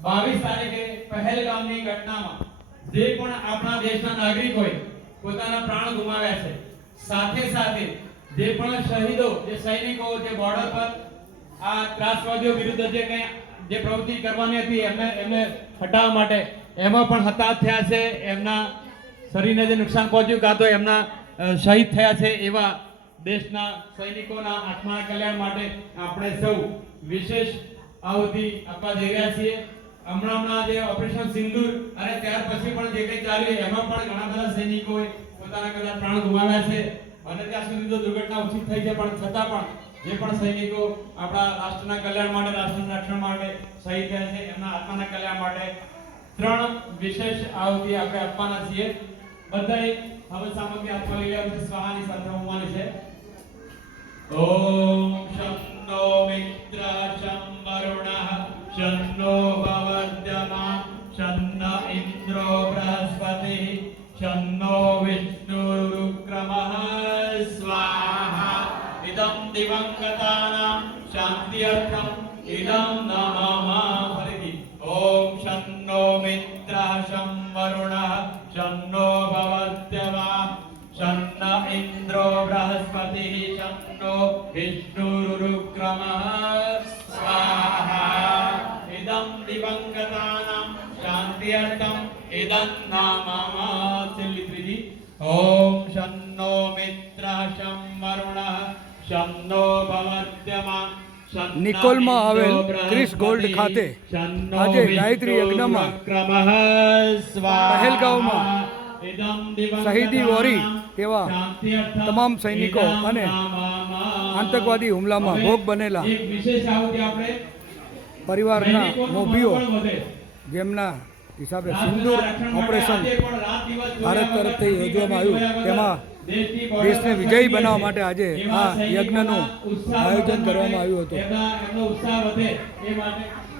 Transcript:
22 તારીખે પહેલગામની ઘટનામાં જે પણ આપણા દેશના નાગરિકોએ પોતાના પ્રાણ ગુમાવ્યા છે, સાથે સાથે જે પણ શહીદો, જે સૈનિકો જે બોર્ડર પર આ ત્રાસવાદીઓ વિરુદ્ધ જે પ્રવૃત્તિ કરવાની હતી એમને હટાવવા માટે એમાં પણ હતાહત થયા છે, એમના શરીરને જે નુકસાન પહોંચ્યું કાં તો એમના શહીદ થયા છે, એવા દેશના સૈનિકોના આત્માના કલ્યાણ માટે આપણે સૌ વિશેષ આહુતિ આપવા જઈ રહ્યા છીએ. હમણાં જે ઓપરેશન સિંદૂર અને ત્યાર પછી પણ જે કંઈ ચાલ્યું એમાં પણ ઘણા બધા સૈનિકોએ પોતાના કદાચ પ્રાણ ગુમાવ્યા છે અને ત્યાં સુધી તો દુર્ઘટના ઓછી થઈ છે, પણ છતાં પણ જે પણ સૈનિકો આપણા રાષ્ટ્રના કલ્યાણ માટે, રાષ્ટ્રના રક્ષણ માટે શહીદ થયા છે એમના આત્માના કલ્યાણ માટે 3 વિશેષ આહુતિ આપણે આપવાના છીએ. બધાએ હવે સામગ્રી આપવા લઈ લેવાની છે, સ્વાહાની સાથે હોમવાની છે. ઓમ શન્નો મિત્ર શં વરુણઃ શન્નો ભવદ્યમા શન્ન ઇન્દ્રો બૃહસ્પતિઃ શન્નો વિષ્ણુરુક્રમઃ સ્વાહા. ઇદં દિવંગતાનાં શાંત્યર્થં ઇદં નમઃ. ફરીથી ઓમ શન્નો મિત્ર શં વરુણઃ શન્નો ભવદ્યમા શન્ન ઇન્દ્રો બૃહસ્પતિઃ શન્નો વિષ્ણુરુક્રમઃ સ્વાહા. ઇદં દિવંગતાનાં શાંત્યર્થં ઇદં નમઃ. છેલ્લી ત્રીજી ઓમ શન્નો મિત્ર શં વરુણઃ શન્નો ભવદ્યમા. નિકોલમાં આવેલ ક્રિસ ગોલ્ડ ખાતે આજે ગાયત્રી યજ્ઞમાં પહેલગામમાં શહીદી વોરી એવા તમામ સૈનિકો અને આતંકવાદી હુમલામાં ભોગ બનેલા પરિવારના મોભીઓ જેમના હિસાબે સિંદૂર ઓપરેશન ભારત તરફથી યોજવામાં આવ્યું તેમાં દેશને વિજયી બનાવવા માટે આજે આ યજ્ઞનું આયોજન કરવામાં આવ્યું હતું.